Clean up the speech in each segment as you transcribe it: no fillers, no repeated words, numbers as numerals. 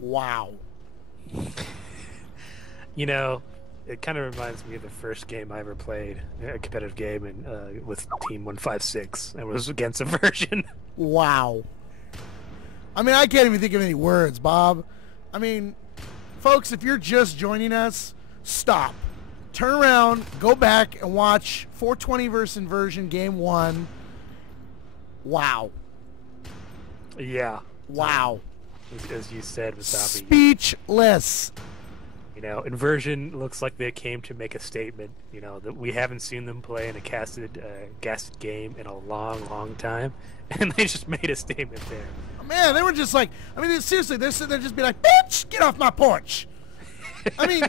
Wow. You know, it kind of reminds me of the first game I ever played, a competitive game, and with Team 156, and it was against a version. Wow. I mean, I can't even think of any words, Bob. I mean, folks, if you're just joining us, stop. Turn around, go back, and watch 420 versus Inversion Game 1. Wow. Yeah. Wow. As you said, Wasabi. Speechless. You know, Inversion looks like they came to make a statement. You know, that we haven't seen them play in a casted game in a long, long time, and they just made a statement there. Man, they were just like, I mean, seriously, they're sitting there just be like, bitch, get off my porch. I mean,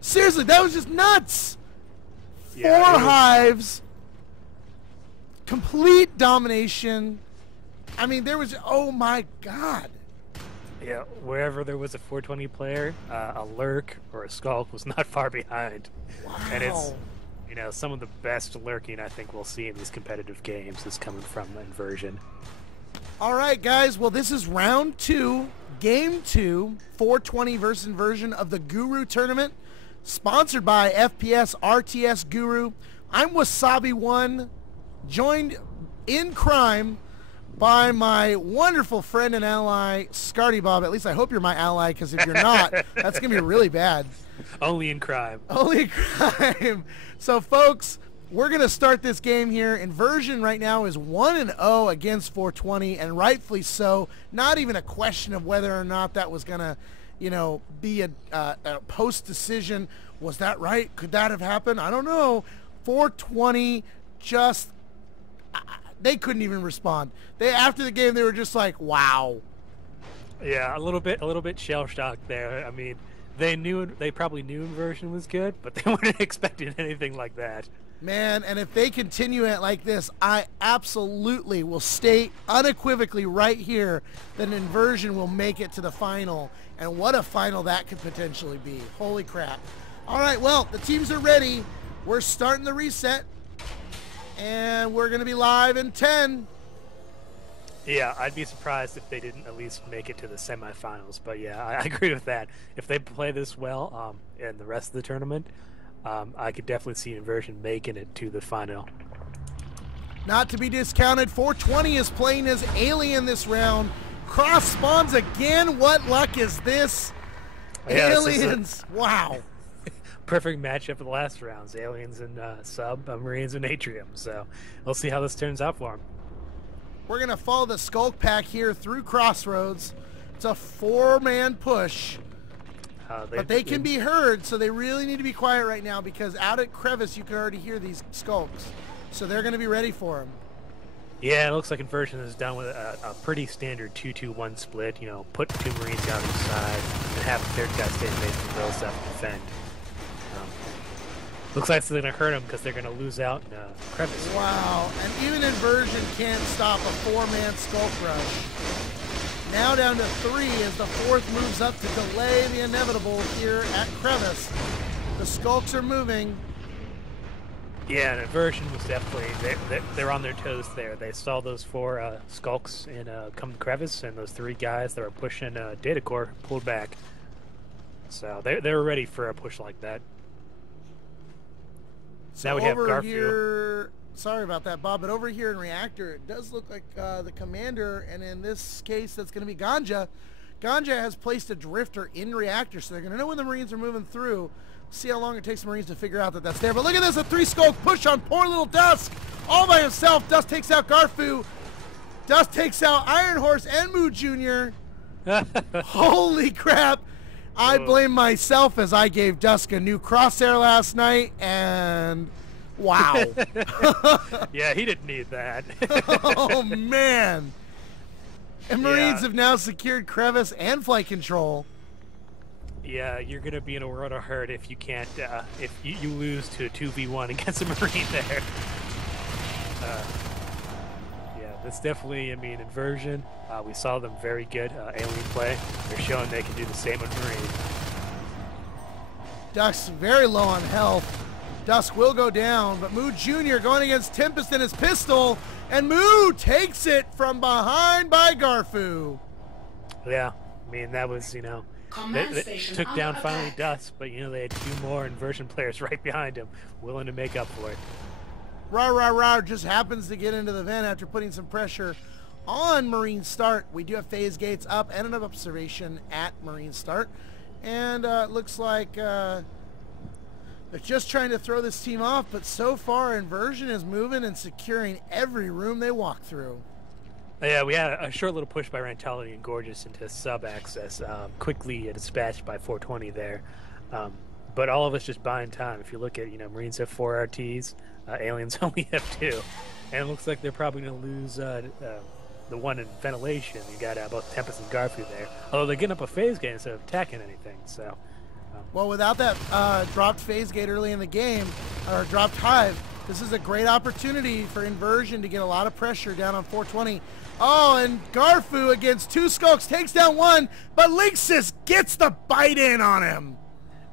seriously, that was just nuts. Yeah, Four hives, complete domination. I mean, there was, oh my God. Yeah, wherever there was a 420 player, a lurk or a skulk was not far behind. Wow. And it's, you know, some of the best lurking I think we'll see in these competitive games is coming from Inversion. All right, guys. Well, this is round 2, game 2, 420 versus Inversion of the Guru tournament, sponsored by FPS RTS Guru. I'm Wasabi1, joined in crime by my wonderful friend and ally, Scardy Bob. At least I hope you're my ally, because if you're not, that's going to be really bad. Only in crime. Only in crime. So, folks, we're going to start this game here. Inversion right now is 1-0 against 420, and rightfully so. Not even a question of whether or not that was going to, you know, be a post-decision. Was that right? Could that have happened? I don't know. 420 just... they couldn't even respond. After the game, they were just like, "Wow." Yeah, a little bit shell shocked there. I mean, they probably knew Inversion was good, but they weren't expecting anything like that. Man, and if they continue it like this, I absolutely will state unequivocally right here that Inversion will make it to the final. And what a final that could potentially be. Holy crap. All right, well, the teams are ready. We're starting the reset. And we're going to be live in 10. Yeah, I'd be surprised if they didn't at least make it to the semifinals. But yeah, I agree with that. If they play this well in the rest of the tournament, I could definitely see Inversion making it to the final. Not to be discounted, 420 is playing as Alien this round. Cross spawns again. What luck is this? Yeah, Aliens. Wow. Perfect matchup of the last rounds. Aliens and Marines and Atrium. So we'll see how this turns out for them. We're going to follow the Skulk Pack here through Crossroads. It's a 4-man push. But they can be heard, so they really need to be quiet right now, because out at Crevice you can already hear these Skulks. So they're going to be ready for them. Yeah, it looks like Inversion is done with a pretty standard 2-2-1 split. You know, put 2 Marines down each side and have a third guy stay in base and build stuff and defend. Looks like they're going to hurt them because they're going to lose out in Crevice. Wow, and even Inversion can't stop a 4-man Skulk rush. Now down to 3 as the 4th moves up to delay the inevitable here at Crevice. The Skulks are moving. Yeah, and Inversion was definitely, they're on their toes there. They saw those 4 Skulks in come to Crevice, and those 3 guys that were pushing Data Core pulled back. So they were ready for a push like that. So now we have over Garfield. here, sorry about that, Bob, but over here in Reactor, it does look like the commander, and in this case, that's going to be Ganja. Ganja has placed a drifter in Reactor, so they're going to know when the Marines are moving through. See how long it takes the Marines to figure out that that's there. But look at this, a 3-Skulk push on poor little Dusk, all by himself. Dusk takes out Garfu. Dusk takes out Iron Horse and Moo Jr. Holy crap. I blame myself, as I gave Dusk a new crosshair last night, and wow. Yeah, he didn't need that. Oh, man. And Marines have now secured Crevice and flight control. Yeah, you're going to be in a world of hurt if you can't, if you lose to a 2v1 against a Marine there. Yeah, that's definitely, I mean, Inversion. We saw them very good alien play. They're showing they can do the same with Marine. Dusk's very low on health. Dusk will go down, but Moo Jr. going against Tempest in his pistol, and Moo takes it from behind by Garfu. Yeah, I mean, that was, you know, They took down finally Dust, but you know they had 2 more inversion players right behind him, willing to make up for it. Rah just happens to get into the vent after putting some pressure on Marine Start. We do have phase gates up and an observation at Marine Start, and it looks like they're just trying to throw this team off, but so far Inversion is moving and securing every room they walk through. Yeah, we had a short little push by Rantality and Gorgeous into sub-access, quickly dispatched by 420 there. But all of us just buying time. If you look at, Marines have 4 RTs, Aliens only have 2. And it looks like they're probably going to lose the one in ventilation. You got both Tempest and Garfield there. Although they're getting up a phase gate instead of attacking anything, so... Well, without that dropped phase gate early in the game, or dropped hive, this is a great opportunity for Inversion to get a lot of pressure down on 420. Oh, and Garfu against 2 Skulks takes down 1, but Linksys gets the bite in on him.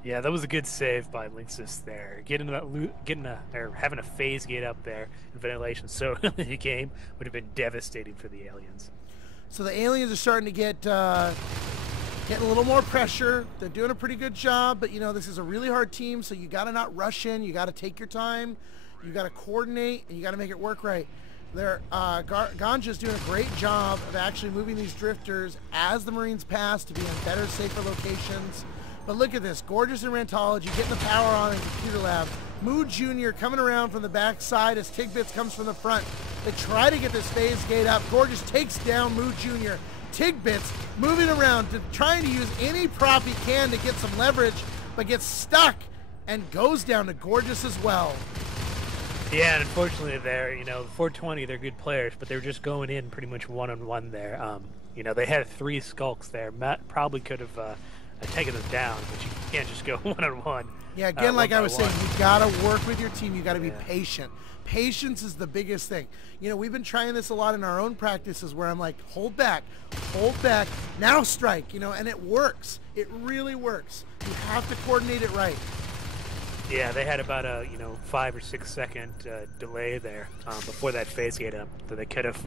Yeah, that was a good save by Linksys there. Having a phase gate up there in ventilation so early in the game would have been devastating for the Aliens. So the Aliens are starting to get getting a little more pressure. They're doing a pretty good job, but this is a really hard team, so you got to not rush in. You got to take your time. You got to coordinate, and you got to make it work right. Ganja's doing a great job of actually moving these drifters as the Marines pass to be in better, safer locations. But look at this. Gorgeous and Rantology getting the power on in Computer Lab. Moo Jr. coming around from the back side as Tigbits comes from the front. They try to get this phase gate up. Gorgeous takes down Moo Jr. Tigbits moving around, trying to use any prop he can to get some leverage, but gets stuck and goes down to Gorgeous as well. Yeah, and unfortunately there, 420, they're good players, but they were just going in pretty much one-on-one there. They had 3 Skulks there. Matt probably could have taken them down, but you can't just go one-on-one. Yeah, again, like I was saying, you got to work with your team. You got to be patient. Patience is the biggest thing. We've been trying this a lot in our own practices where I'm like, hold back, now strike, and it works. It really works. You have to coordinate it right. Yeah, they had about a 5 or 6 second delay there before that phase gate up, so they could have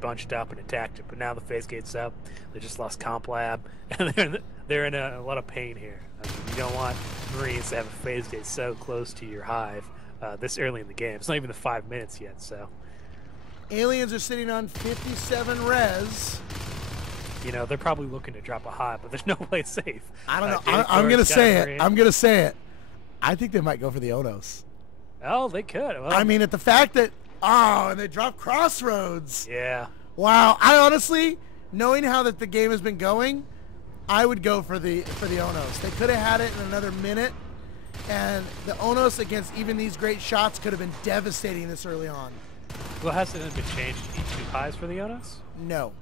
bunched up and attacked it. But now the phase gate's up. They just lost Comp Lab, and they're in a lot of pain here. I mean, you don't want Marines to have a phase gate so close to your hive this early in the game. It's not even the 5 minutes yet. So Aliens are sitting on 57 res. They're probably looking to drop a hive, but there's no place safe. I don't know. I'm gonna say it. I think they might go for the Onos. Oh, they could. Well, I mean, at the fact that and they dropped Crossroads. Yeah. Wow. I honestly, knowing how that the game has been going, I would go for the Onos. They could have had it in another minute, and the Onos against even these great shots could have been devastating this early on. Well, hasn't it been changed to 2 highs for the Onos? No.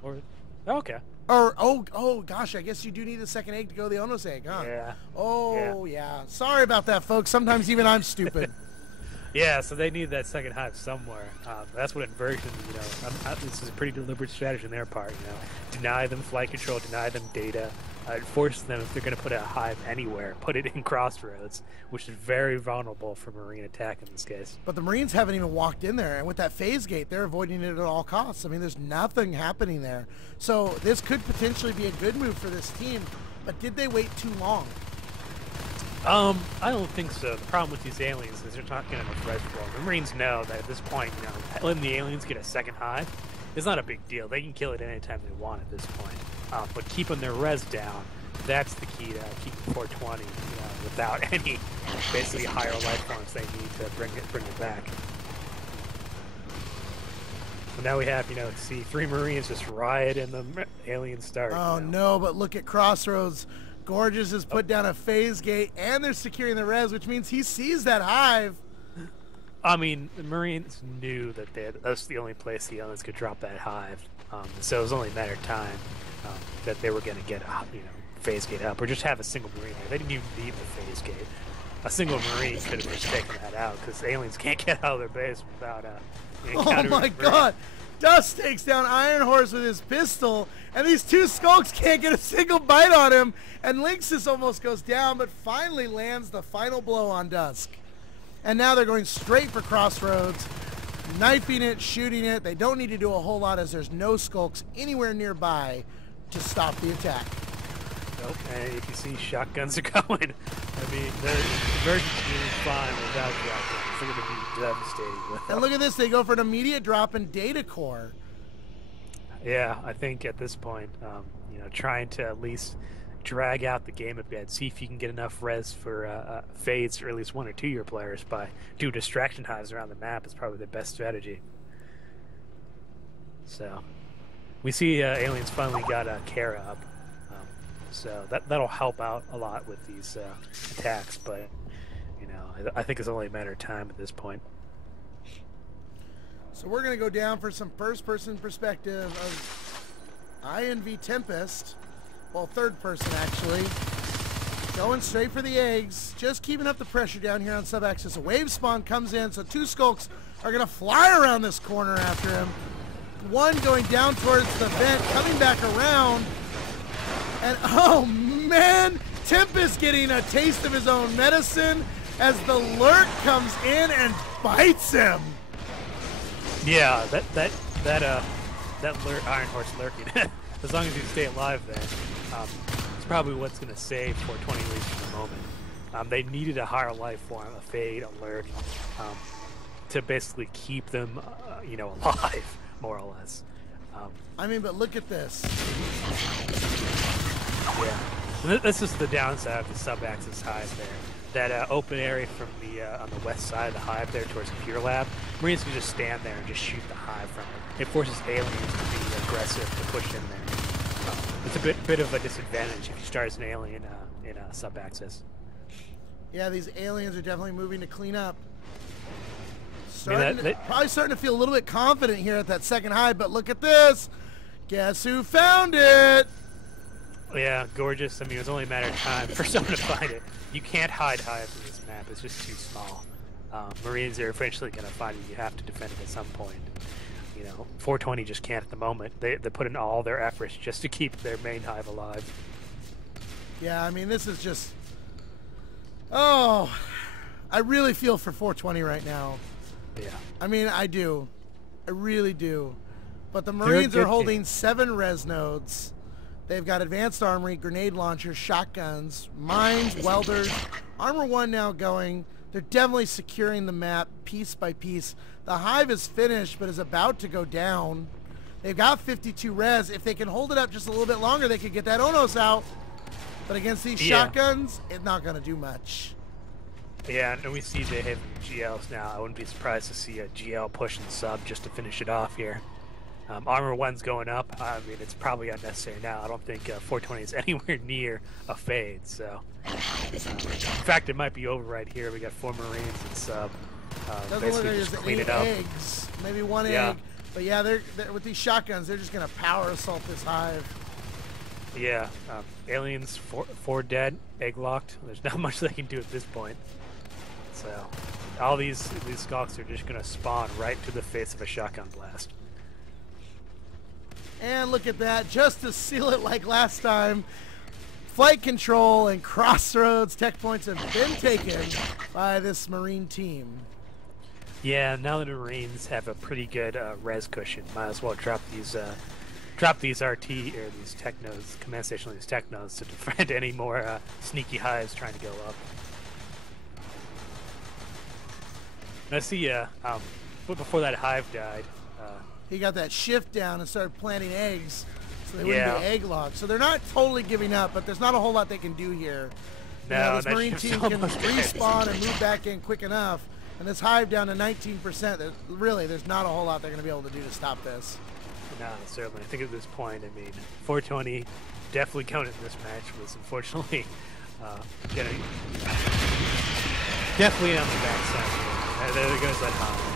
Okay. Or oh gosh, I guess you do need the second egg to go the Onos egg, huh? Yeah. Oh yeah. Sorry about that, folks. Sometimes even I'm stupid. Yeah, so they need that second hive somewhere. That's what Inversion, this is a pretty deliberate strategy on their part, Deny them flight control, deny them data, force them, if they're going to put a hive anywhere, put it in Crossroads, which is very vulnerable for Marine attack in this case. But the Marines haven't even walked in there, and with that phase gate, they're avoiding it at all costs. I mean, there's nothing happening there. So this could potentially be a good move for this team, but did they wait too long? I don't think so. The problem with these Aliens is they're not getting enough res for them. The Marines know that at this point, letting the Aliens get a second hive is not a big deal. They can kill it anytime they want at this point. But keeping their res down, that's the key to keeping 420, without any basically higher life forms they need to bring it back. So now we have, see 3 Marines just riot in the Alien Start. Oh no, but look at Crossroads. Gorgeous has put down a phase gate, and they're securing the res, which means he sees that hive. I mean, the Marines knew that that's the only place the Aliens could drop that hive. So it was only a matter of time that they were going to get a phase gate up, or just have a single Marine there. They didn't even need the phase gate. A single Marine could have just taken that out, because Aliens can't get out of their base without oh my god! Dust takes down Iron Horse with his pistol, and these 2 Skulks can't get a single bite on him, and Linksys almost goes down, but finally lands the final blow on Dusk. And now they're going straight for Crossroads, knifing it, shooting it. They don't need to do a whole lot as there's no Skulks anywhere nearby to stop the attack. Nope. And if you see shotguns are going, I mean, the Inversion's doing fine without shotguns. They're going to be devastating with them. And look at this. They go for an immediate drop in data core. Yeah, I think at this point, you know, trying to at least drag out the game a bit, see if you can get enough res for fades, or at least 1 or 2 year players by doing distraction hives around the map is probably the best strategy. So we see aliens finally got Kara up, so that'll help out a lot with these attacks. But you know, I think it's only a matter of time at this point. So we're going to go down for some first-person perspective of INV Tempest. Well, third-person, actually. Going straight for the eggs. Just keeping up the pressure down here on sub-axis. A wave spawn comes in, so 2 skulks are going to fly around this corner after him. One going down towards the vent, coming back around. And, oh, man! Tempest getting a taste of his own medicine as the lurk comes in and bites him. Yeah, that Iron Horse lurking. As long as you stay alive, then it's probably what's going to save 420 at least for the moment. They needed a higher life form, a fade, a lurk, to basically keep them, you know, alive, more or less. I mean, but look at this. Yeah, and this is the downside of the sub-axis hive there. That open area from the on the west side of the hive there towards the Pure Lab, Marines can just stand there and just shoot the hive from it. It forces aliens to be aggressive to push in there. It's a bit of a disadvantage if you start as an alien in a sub-axis. Yeah, these aliens are definitely moving to clean up. Probably starting to feel a little bit confident here at that second hive, but look at this. Guess who found it? Yeah, gorgeous. I mean, it was only a matter of time for someone to find it. You can't hide hives in this map. It's just too small. Marines are eventually going to find it. You have to defend it at some point. You know, 420 just can't at the moment. They put in all their efforts just to keep their main hive alive. Yeah, I mean, this is just... Oh, I really feel for 420 right now. Yeah. I mean, I do. I really do. But the Marines are holding 7 res nodes. They've got advanced armory, grenade launchers, shotguns, mines, welders, armor 1 now going. They're definitely securing the map piece by piece. The hive is finished, but is about to go down. They've got 52 res. If they can hold it up just a little bit longer, they could get that Onos out. But against these shotguns, it's not going to do much. Yeah, and we see they have GLs now. I wouldn't be surprised to see a GL push and sub just to finish it off here. Armor 1's going up. I mean, it's probably unnecessary now. I don't think 420 is anywhere near a fade. So, in fact, it might be over right here. We got 4 Marines and sub. Basically just clean it up. Eggs, maybe 1 egg. But yeah, they're with these shotguns, they're just gonna power assault this hive. Yeah, aliens 4 dead, egg locked. There's not much they can do at this point. So, all these skulks are just gonna spawn right to the face of a shotgun blast. And look at that, just to seal it like last time, flight control and crossroads tech points have been taken by this Marine team. Yeah, now that the Marines have a pretty good res cushion, might as well drop these RT or these technos, command station these technos to defend any more sneaky hives trying to go up. I see, before that hive died, he got that shift down and started planting eggs, so they wouldn't be egg locked. So they're not totally giving up, but there's not a whole lot they can do here. No, you know, this Marine team can respawn and move back in quick enough, and this hive down to 19%. Really, there's not a whole lot they're going to be able to do to stop this. No, certainly. I think at this point, I mean, 420 definitely going in this match was unfortunately definitely on the backside. There goes that hive.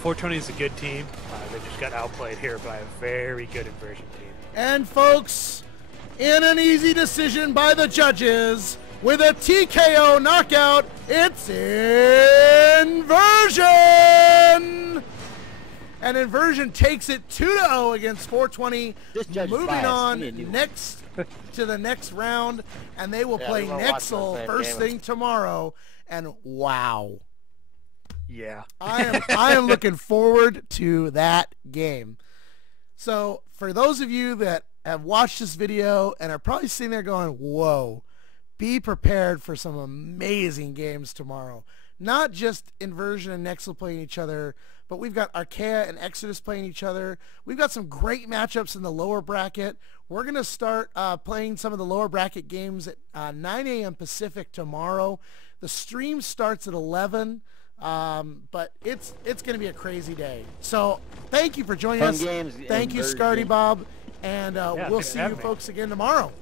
420 is a good team. They just got outplayed here by a very good inversion team. And folks, in an easy decision by the judges, with a TKO knockout, it's Inversion! And Inversion takes it 2-0 against 420. Moving on next to the next round, and they will play Nexel first thing tomorrow. And wow. Yeah. I am looking forward to that game. So for those of you that have watched this video and are probably sitting there going, whoa, be prepared for some amazing games tomorrow. Not just Inversion and Nexel playing each other, but we've got Archaea and Exodus playing each other. We've got some great matchups in the lower bracket. We're going to start playing some of the lower bracket games at 9 a.m. Pacific tomorrow. The stream starts at 11, but it's going to be a crazy day. So thank you for joining us. Games, thank you, Scardy Bob, and we'll see you folks again tomorrow.